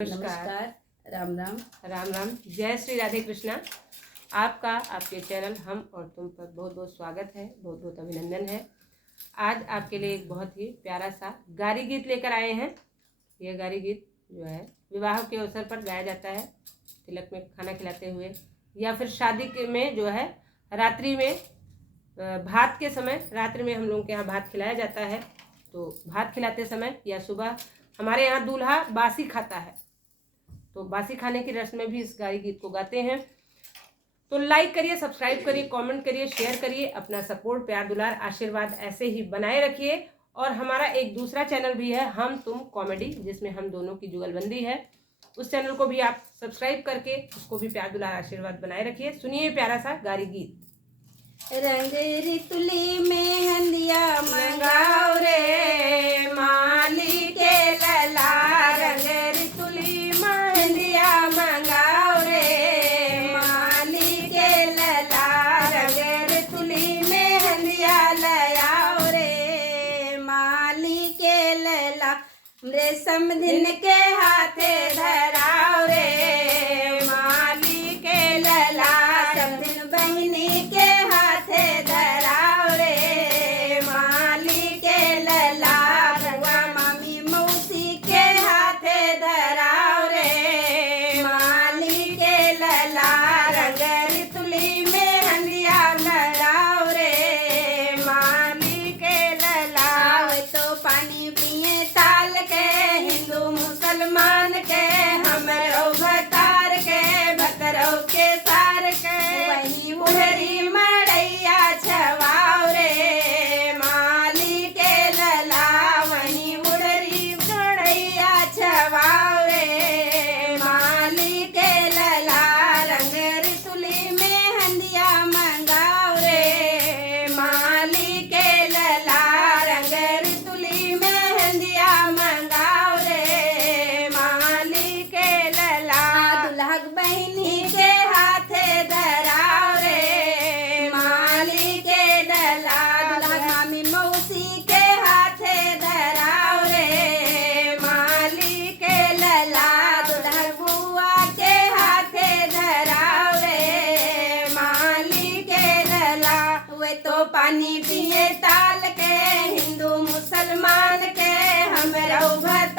नमस्कार। राम राम। राम राम। जय श्री राधे कृष्णा। आपका आपके चैनल हम और तुम पर बहुत बहुत स्वागत है, बहुत बहुत अभिनंदन है। आज आपके लिए एक बहुत ही प्यारा सा गारी गीत लेकर आए हैं। यह गारी गीत जो है विवाह के अवसर पर गाया जाता है, तिलक में खाना खिलाते हुए, या फिर शादी के में जो है रात्रि में भात के समय, रात्रि में हम लोगों के यहाँ भात खिलाया जाता है। तो भात खिलाते समय या सुबह हमारे यहाँ दूल्हा बासी खाता है, तो बासी खाने की रस्म में भी इस गारी गीत को गाते हैं। तो लाइक करिए, सब्सक्राइब करिए, कमेंट करिए, शेयर करिए। अपना सपोर्ट, प्यार, दुलार, आशीर्वाद ऐसे ही बनाए रखिए। और हमारा एक दूसरा चैनल भी है, हम तुम कॉमेडी, जिसमें हम दोनों की जुगलबंदी है। उस चैनल को भी आप सब्सक्राइब करके उसको भी प्यार, दुलार, आशीर्वाद बनाए रखिए। सुनिए प्यारा सा गारी गीत। रंग रितुली में हंदिया मंगाओ रे माली के लला, रंग रितुली में हंदिया मंगाओ रे माली के लला, रंग रितुली में हंदिया लयाओ रे माली के लला, रेशम दिन के हाथे धराओ रे माली के लला, सब दिन बहनी के हाथे धराओ रे माली के लला, बुआ मामी मौसी के हाथे धराओ रे माली के लला, रंग रितुली में हंदिया लड़ाओ रे माली के लला। तो पानी पिए ताल के हिंदू मुसलमान के, हमरो भतार के भतरो के सार के, वही उड़री मड़ैया छवाओ रे माली के लला, वही उड़री मड़ैया छवाओ रे माली के लला, रंग रितुली में हंदिया मंगाओ रे माली के लला, रंग रितुली में हंदिया मंगाओ रे माली के लला, दुल्हक बहनी के हाथे धराओ रे माली के लला, दुल्हक मामी मौसी के हाथे धराओ रे माली के लला, दुल्हक बुआ के हाथे धराओ रे माली के लला। वे तो पानी पिए ताल के हिंदू मुसलमान के, हमरो भत